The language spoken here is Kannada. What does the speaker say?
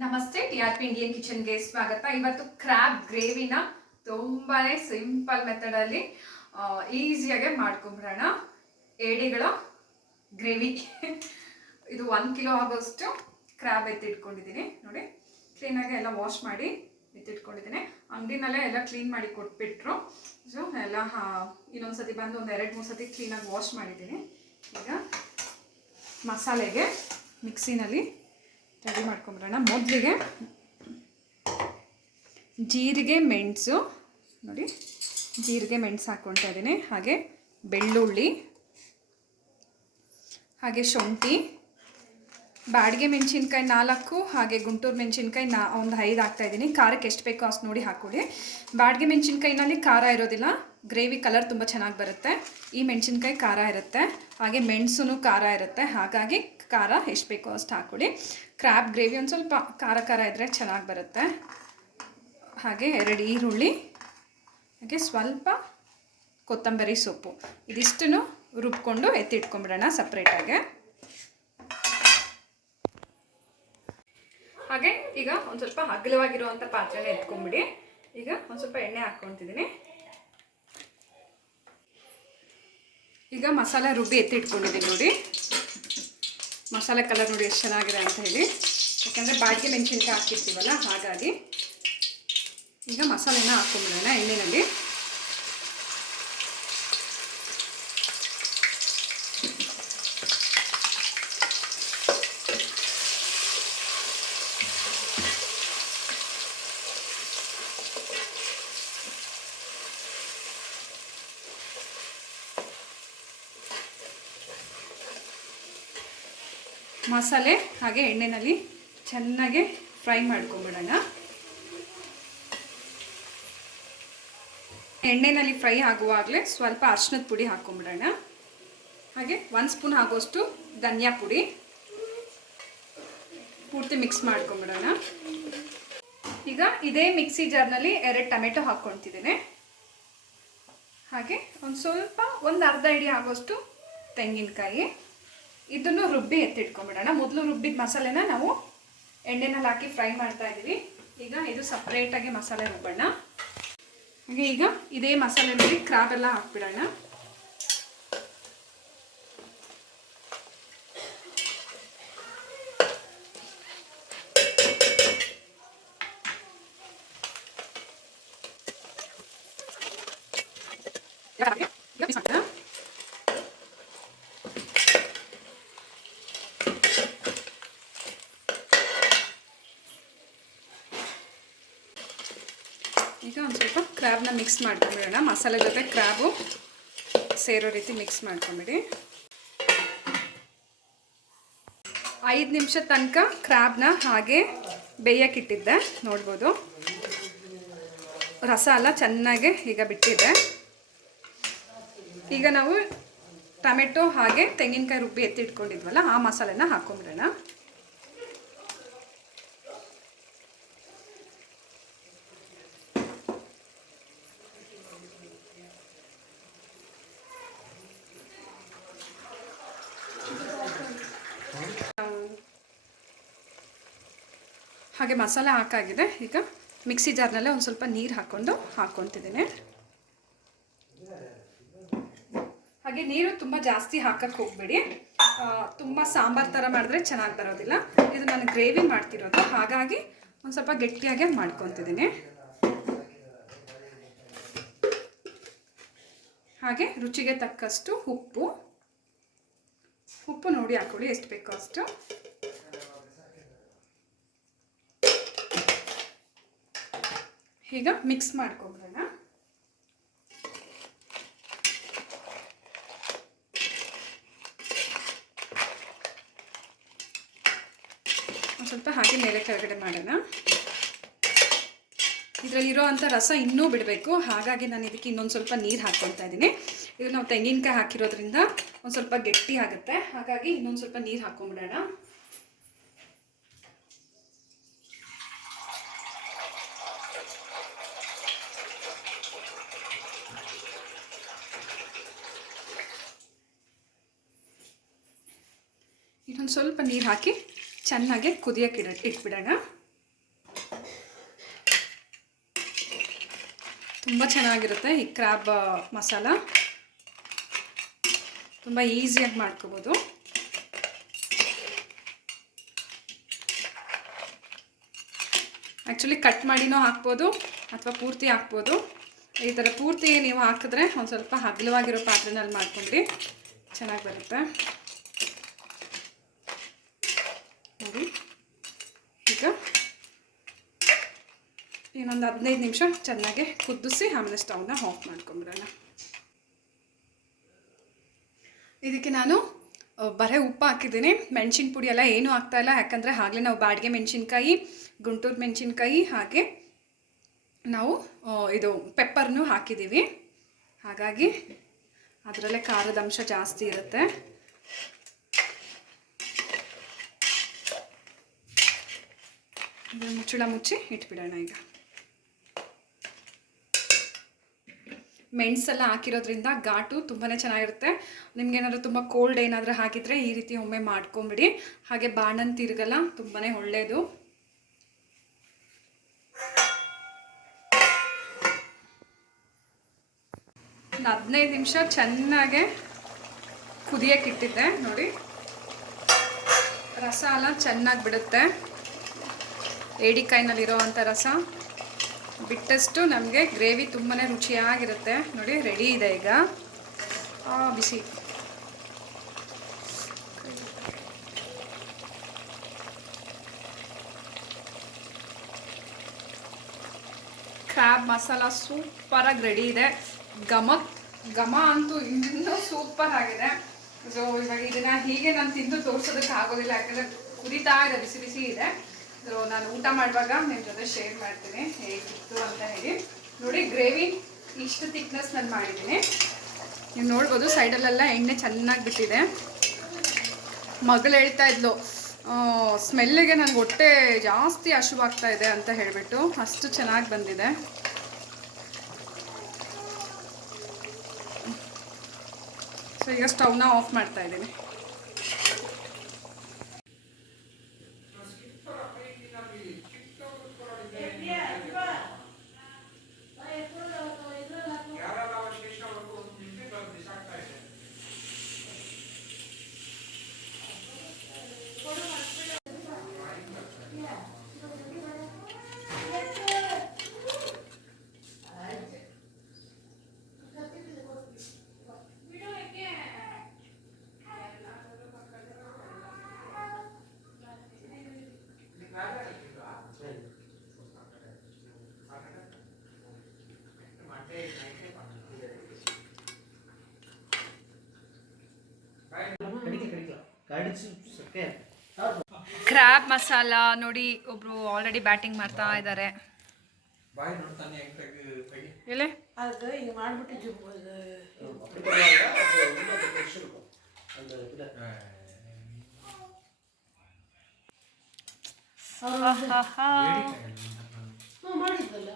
ನಮಸ್ತೆ, ಟಿ ಆರ್ ಪಿ ಇಂಡಿಯನ್ ಕಿಚನ್ಗೆ ಸ್ವಾಗತ. ಇವತ್ತು ಕ್ರ್ಯಾಬ್ ಗ್ರೇವಿನ ತುಂಬಾ ಸಿಂಪಲ್ ಮೆಥಡಲ್ಲಿ ಈಸಿಯಾಗೆ ಮಾಡ್ಕೊಂಬಿಡೋಣ ಏಡಿಗಳ ಗ್ರೇವಿ ಇದು ಒಂದು ಕಿಲೋ ಆಗೋಷ್ಟು ಕ್ರ್ಯಾಬ್ ಎತ್ತಿಟ್ಕೊಂಡಿದ್ದೀನಿ. ನೋಡಿ ಕ್ಲೀನಾಗಿ ಎಲ್ಲ ವಾಶ್ ಮಾಡಿ ಎತ್ತಿಟ್ಕೊಂಡಿದ್ದೀನಿ. ಅಂಗಡಿನಲ್ಲೇ ಎಲ್ಲ ಕ್ಲೀನ್ ಮಾಡಿ ಕೊಟ್ಬಿಟ್ರು. ಸೊ ಎಲ್ಲ ಇನ್ನೊಂದು ಸತಿ ಬಂದು ಒಂದು ಎರಡು, ಮೂರು ಸತಿ ಕ್ಲೀನಾಗಿ ವಾಶ್ ಮಾಡಿದ್ದೀನಿ. ಈಗ ಮಸಾಲೆಗೆ ಮಿಕ್ಸಿನಲ್ಲಿ ರೆಡಿ ಮಾಡ್ಕೊಂಬರೋಣ. ಮೊದಲಿಗೆ ಜೀರಿಗೆ, ಮೆಣಸು, ನೋಡಿ, ಜೀರಿಗೆ, ಮೆಣಸು ಹಾಕ್ಕೊಳ್ತಾ ಇದ್ದೀನಿ. ಹಾಗೆ ಬೆಳ್ಳುಳ್ಳಿ, ಹಾಗೆ ಶುಂಠಿ, ಬಾಡಿಗೆ ಮೆಣಸಿನ್ಕಾಯಿ ನಾಲ್ಕು, ಹಾಗೆ ಗುಂಟೂರು ಮೆಣಸಿನ್ಕಾಯಿ ನಾ ಒಂದು ಐದು ಹಾಕ್ತಾಯಿದ್ದೀನಿ ಖಾರಕ್ಕೆ ಎಷ್ಟು ಬೇಕೋ ಅಷ್ಟು ನೋಡಿ ಹಾಕ್ಕೊಳ್ಳಿ ಬಾಡಿಗೆ ಮೆಣಸಿನ್ಕಾಯಿನಲ್ಲಿ ಖಾರ ಇರೋದಿಲ್ಲ. ಗ್ರೇವಿ ಕಲರ್ ತುಂಬ ಚೆನ್ನಾಗಿ ಬರುತ್ತೆ. ಈ ಮೆಣಸಿನ್ಕಾಯಿ ಖಾರ ಇರುತ್ತೆ. ಹಾಗೆ ಮೆಣಸು ಖಾರ ಇರುತ್ತೆ. ಹಾಗಾಗಿ ಖಾರ ಎಷ್ಟು ಬೇಕೋ ಅಷ್ಟು ಹಾಕ್ಕೊಡಿ ಕ್ರ್ಯಾಬ್ ಗ್ರೇವಿ ಒಂದು ಸ್ವಲ್ಪ ಖಾರ ಖಾರ ಇದ್ದರೆ ಚೆನ್ನಾಗಿ ಬರುತ್ತೆ. ಹಾಗೆ ಎರಡು ಈರುಳ್ಳಿ, ಹಾಗೆ ಸ್ವಲ್ಪ ಕೊತ್ತಂಬರಿ ಸೊಪ್ಪು. ಇದಿಷ್ಟನ್ನು ರುಬ್ಕೊಂಡು ಎತ್ತಿಟ್ಕೊಂಬಿಡೋಣ ಸಪ್ರೇಟಾಗೆ ಹಾಗೆ ಈಗ ಒಂದು ಸ್ವಲ್ಪ ಅಗಲವಾಗಿರುವಂಥ ಪಾತ್ರೆನ ಎತ್ಕೊಂಬಿಡಿ ಈಗ ಒಂದು ಸ್ವಲ್ಪ ಎಣ್ಣೆ ಹಾಕ್ಕೊತಿದ್ದೀನಿ ಈಗ ಮಸಾಲೆ ರುಬ್ಬಿ ಎತ್ತಿಟ್ಕೊಂಡಿದ್ದೀನಿ ನೋಡಿ. ಮಸಾಲೆ ಕಲರ್ ನೋಡಿ ಎಷ್ಟು ಚೆನ್ನಾಗಿದೆ ಅಂತ ಹೇಳಿ. ಯಾಕಂದರೆ ಬಾಡಿಗೆ ಮೆಣಸಿನ್ಕಾಯಿ ಹಾಕಿರ್ತೀವಲ್ಲ, ಹಾಗಾಗಿ ಈಗ ಮಸಾಲೆನ ಹಾಕ್ಕೊಂಬಿಡೋಣ ಎಣ್ಣೆಯಲ್ಲಿ ಮಸಾಲೆ ಹಾಗೆ ಎಣ್ಣೆನಲ್ಲಿ ಚೆನ್ನಾಗಿ ಫ್ರೈ ಮಾಡ್ಕೊಂಬಿಡೋಣ. ಎಣ್ಣೆನಲ್ಲಿ ಫ್ರೈ ಆಗುವಾಗಲೇ ಸ್ವಲ್ಪ ಅರ್ಶಿನದ ಪುಡಿ ಹಾಕ್ಕೊಂಬಿಡೋಣ ಹಾಗೆ ಒಂದು ಸ್ಪೂನ್ ಆಗೋಷ್ಟು ಧನಿಯಾ ಪುಡಿ ಪೂರ್ತಿ ಮಿಕ್ಸ್ ಮಾಡ್ಕೊಂಬಿಡೋಣ. ಈಗ ಇದೇ ಮಿಕ್ಸಿ ಜಾರ್ನಲ್ಲಿ ಎರಡು ಟೊಮೆಟೊ ಹಾಕ್ಕೊಳ್ತಿದ್ದೇನೆ. ಹಾಗೆ ಒಂದು ಸ್ವಲ್ಪ, ಒಂದು ಅರ್ಧ ಇಡಿ ಆಗೋಷ್ಟು ತೆಂಗಿನಕಾಯಿ. ಇದನ್ನು ರುಬ್ಬಿ ಎತ್ತಿಟ್ಕೊಂಡ್ಬಿಡೋಣ. ಮೊದಲು ರುಬ್ಬಿದ ಮಸಾಲೆನ ನಾವು ಎಣ್ಣೆನಲ್ಲಿ ಹಾಕಿ ಫ್ರೈ ಮಾಡ್ತಾ ಇದ್ದೀವಿ. ಈಗ ಇದು ಸಪ್ರೇಟಾಗಿ ಮಸಾಲೆ ರುಬ್ಬೋಣ. ಹಾಗೆ ಈಗ ಇದೇ ಮಸಾಲೆನಲ್ಲಿ ಕ್ರಾಬ್ ಎಲ್ಲ ಹಾಕ್ಬಿಡೋಣ. ಈಗ ಒಂದು ಸ್ವಲ್ಪ ಕ್ರ್ಯಾಬ್ನ ಮಿಕ್ಸ್ ಮಾಡ್ಕೊಂಬಿಡೋಣ. ಮಸಾಲೆ ಜೊತೆ ಕ್ರ್ಯಾಬು ಸೇರೋ ರೀತಿ ಮಿಕ್ಸ್ ಮಾಡ್ಕೊಂಬಿಡಿ. ಐದು ನಿಮಿಷ ತನಕ ಕ್ರ್ಯಾಬ್ನ ಹಾಗೆ ಬೇಯಕ್ಕಿಟ್ಟಿದ್ದೆ ನೋಡ್ಬೋದು. ರಸ ಎಲ್ಲ ಚೆನ್ನಾಗೆ ಈಗ ಬಿಟ್ಟಿದೆ. ಈಗ ನಾವು ಟೊಮೆಟೊ ಹಾಗೆ ತೆಂಗಿನಕಾಯಿ ರುಬ್ಬಿ ಎತ್ತಿಟ್ಕೊಂಡಿದ್ವಲ್ಲ, ಆ ಮಸಾಲೆನ ಹಾಕೊಂಬಿಡೋಣ. ಹಾಗೆ ಮಸಾಲೆ ಹಾಕಾಗಿದೆ. ಈಗ ಮಿಕ್ಸಿ ಜಾರ್ನಲ್ಲೇ ಒಂದು ಸ್ವಲ್ಪ ನೀರು ಹಾಕ್ಕೊಂಡು ಹಾಕ್ಕೊತಿದ್ದೀನಿ ಹಾಗೆ ನೀರು ತುಂಬ ಜಾಸ್ತಿ ಹಾಕಕ್ಕೆ ಹೋಗಬೇಡಿ. ತುಂಬ ಸಾಂಬಾರು ಥರ ಮಾಡಿದ್ರೆ ಚೆನ್ನಾಗಿ ಬರೋದಿಲ್ಲ. ಇದು ನಾನು ಗ್ರೇವಿ ಮಾಡ್ತಿರೋದು. ಹಾಗಾಗಿ ಒಂದು ಸ್ವಲ್ಪ ಗಟ್ಟಿಯಾಗಿ ಮಾಡ್ಕೊತಿದ್ದೀನಿ. ಹಾಗೆ ರುಚಿಗೆ ತಕ್ಕಷ್ಟು ಉಪ್ಪು. ಉಪ್ಪು ನೋಡಿ ಹಾಕೊಳ್ಳಿ, ಎಷ್ಟು ಬೇಕೋ ಅಷ್ಟು. ಈಗ ಮಿಕ್ಸ್ ಮಾಡ್ಕೊಂಬಿಡೋಣ ಒಂದು ಸ್ವಲ್ಪ ಹಾಗೆ ಮೇಲೆ ಕೆಳಗಡೆ ಮಾಡೋಣ. ಇದರಲ್ಲಿರೋ ಅಂಥ ರಸ ಇನ್ನೂ ಬಿಡಬೇಕು. ಹಾಗಾಗಿ ನಾನು ಇದಕ್ಕೆ ಇನ್ನೊಂದು ಸ್ವಲ್ಪ ನೀರು ಹಾಕ್ಕೊಳ್ತಾ ಇದ್ದೀನಿ. ಇದು ನಾವು ತೆಂಗಿನಕಾಯಿ ಹಾಕಿರೋದ್ರಿಂದ ಒಂದು ಸ್ವಲ್ಪ ಗಟ್ಟಿ ಆಗುತ್ತೆ. ಹಾಗಾಗಿ ಇನ್ನೊಂದು ಸ್ವಲ್ಪ ನೀರು ಹಾಕ್ಕೊಂಬಿಡೋಣ ಒಂದು ಸ್ವಲ್ಪ ನೀರು ಹಾಕಿ ಚೆನ್ನಾಗಿ ಕುದಿಯೋಕೆ ಇಡ, ಇಟ್ಬಿಡೋಣ. ತುಂಬ ಚೆನ್ನಾಗಿರುತ್ತೆ ಈ ಕ್ರ್ಯಾಬ್ ಮಸಾಲ. ತುಂಬ ಈಸಿಯಾಗಿ ಮಾಡ್ಕೋಬೋದು. ಆ್ಯಕ್ಚುಲಿ ಕಟ್ ಮಾಡಿನೂ ಹಾಕ್ಬೋದು ಅಥವಾ ಪೂರ್ತಿ ಹಾಕ್ಬೋದು. ಈ ಥರ ಪೂರ್ತಿ ನೀವು ಹಾಕಿದ್ರೆ ಒಂದು ಸ್ವಲ್ಪ ಹಗಲವಾಗಿರೋ ಪಾತ್ರೆನಲ್ಲಿ ಮಾಡ್ಕೊಂಡು ಚೆನ್ನಾಗಿ ಬರುತ್ತೆ. ಇನ್ನೊಂದು ಹದಿನೈದು ನಿಮಿಷ ಚೆನ್ನಾಗಿ ಕುದಿಸಿ ಆಮೇಲೆ ಸ್ಟವ್ನ ಆಫ್ ಮಾಡ್ಕೊಂಬಿಡೋಣ ಇದಕ್ಕೆ ನಾನು ಬರೇ ಉಪ್ಪು ಹಾಕಿದ್ದೀನಿ. ಮೆಣಸಿನ ಪುಡಿ ಎಲ್ಲ ಏನೂ ಆಗ್ತಾಯಿಲ್ಲ ಯಾಕಂದರೆ ಆಗಲೇ ನಾವು ಬಾಡಿಗೆ ಮೆಣಸಿನ್ಕಾಯಿ, ಗುಂಟೂರು ಮೆಣಸಿನ್ಕಾಯಿ ಹಾಗೆ ನಾವು ಇದು ಪೆಪ್ಪರ್ನು ಹಾಕಿದ್ದೀವಿ. ಹಾಗಾಗಿ ಅದರಲ್ಲೇ ಖಾರದ ಅಂಶ ಜಾಸ್ತಿ ಇರುತ್ತೆ. ಮುಚ್ಚಳ ಮುಚ್ಚಿ ಇಟ್ಬಿಡೋಣ ಈಗ. ಮೆಣಸೆಲ್ಲ ಹಾಕಿರೋದ್ರಿಂದ ಘಾಟು ತುಂಬಾ ಚೆನ್ನಾಗಿರುತ್ತೆ. ನಿಮ್ಗೇನಾದ್ರು ತುಂಬ ಕೋಲ್ಡ್ ಏನಾದರೂ ಹಾಕಿದರೆ ಈ ರೀತಿ ಒಮ್ಮೆ ಮಾಡ್ಕೊಂಬಿಡಿ. ಹಾಗೆ ಬಾಣನ್ ತಿರುಗಲ್ಲ ತುಂಬಾ ಒಳ್ಳೆಯದು ಹದಿನೈದು ನಿಮಿಷ ಚೆನ್ನಾಗೆ ಕುದಿಯೋಕೆ ಇಟ್ಟಿದ್ದೆ, ನೋಡಿ. ರಸ ಎಲ್ಲ ಚೆನ್ನಾಗಿ ಬಿಡುತ್ತೆ. ಏಡಿಕಾಯಿನಲ್ಲಿರೋ ಅಂಥ ರಸ. ಬಿಟ್ಟಷ್ಟು ನಮಗೆ ಗ್ರೇವಿ ತುಂಬಾ ರುಚಿಯಾಗಿರುತ್ತೆ. ನೋಡಿ ರೆಡಿ ಇದೆ ಈಗ. ಬಿಸಿ. ಕ್ರ್ಯಾಬ್ ಮಸಾಲ ಸೂಪರಾಗಿ ರೆಡಿ ಇದೆ. ಘಮ ಘಮ ಅಂತೂ ಇನ್ನೂ ಸೂಪರ್ ಆಗಿದೆ. ಸೊ ಇವಾಗ ಇದನ್ನ ಹೀಗೆ ನಾನು ತಿಂದು ತೋರಿಸೋದಕ್ಕೆ ಆಗೋದಿಲ್ಲ. ಯಾಕಂದರೆ ಕುದಿತಾ ಇದೆ, ಬಿಸಿ ಬಿಸಿ ಇದೆ. ಸೊ ನಾನು ಊಟ ಮಾಡುವಾಗ ನಿಮ್ಮ ಜೊತೆ ಶೇರ್ ಮಾಡ್ತೀನಿ ಹೇಗಿತ್ತು ಅಂತ ಹೇಳಿ. ನೋಡಿ ಗ್ರೇವಿ ಇಷ್ಟು ಥಿಕ್ನೆಸ್ ನಾನು ಮಾಡಿದ್ದೀನಿ. ನೀವು ನೋಡ್ಬೋದು ಸೈಡಲ್ಲೆಲ್ಲ ಎಣ್ಣೆ ಚೆನ್ನಾಗಿ ಬಿಟ್ಟಿದೆ. ಮಗಳು ಹೇಳ್ತಾ ಇದ್ಲು ಸ್ಮೆಲ್ಲಿಗೆ ನನಗೆ ಹೊಟ್ಟೆ ಜಾಸ್ತಿ ಹಶುವಾಗ್ತಾ ಇದೆ ಅಂತ ಹೇಳಿಬಿಟ್ಟು ಅಷ್ಟು ಚೆನ್ನಾಗಿ ಬಂದಿದೆ. ಸೊ ಈಗ ಸ್ಟವ್ನ ಆಫ್ ಮಾಡ್ತಾ ಇದ್ದೀನಿ. ಕ್ರ್ಯಾಬ್ ಮಸಾಲ ನೋಡಿ ಒಬ್ರು ಆಲ್ರೆಡಿ ಬ್ಯಾಟಿಂಗ್ ಮಾಡ್ತಾ ಇದ್ದಾರೆ ಮಾಡಿದ್ವಲ್ಲ.